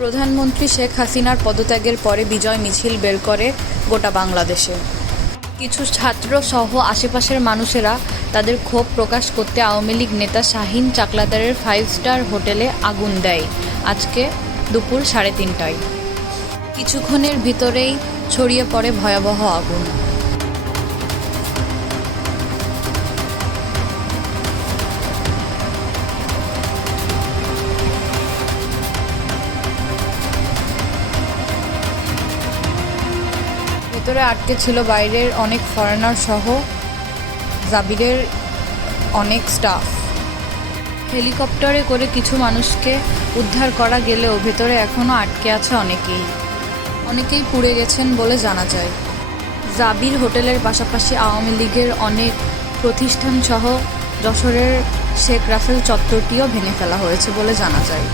প্রধানমন্ত্রী শেখ হাসিনার পদত্যাগের পরে বিজয় মিছিল বের করে গোটা বাংলাদেশে। কিছু ছাত্র সহ আশেপাশের মানুষেরা তাদের ক্ষোভ প্রকাশ করতে আওয়ামী লীগ নেতা শাহীন চাকলাদারের 5 স্টার হোটেলে আগুন দেয় আজকে দুপুর 3:30টায়। কিছুক্ষণের ভিতরেই ছড়িয়ে পড়ে ভয়াবহ আগুন। ভেতরে আটকে ছিল বাইরের অনেক ফরেনার সহ জাবিরের অনেক স্টাফ। হেলিকপ্টারে করে কিছু মানুষকে উদ্ধার করা গেলেও ভেতরে এখনও আটকে আছে অনেকেই পুড়ে গেছেন বলে জানা যায়। জাবির হোটেলের পাশাপাশি আওয়ামী লীগের অনেক প্রতিষ্ঠান সহ যশোরের শেখ রাসেল চত্বরটিও ভেঙে ফেলা হয়েছে বলে জানা যায়।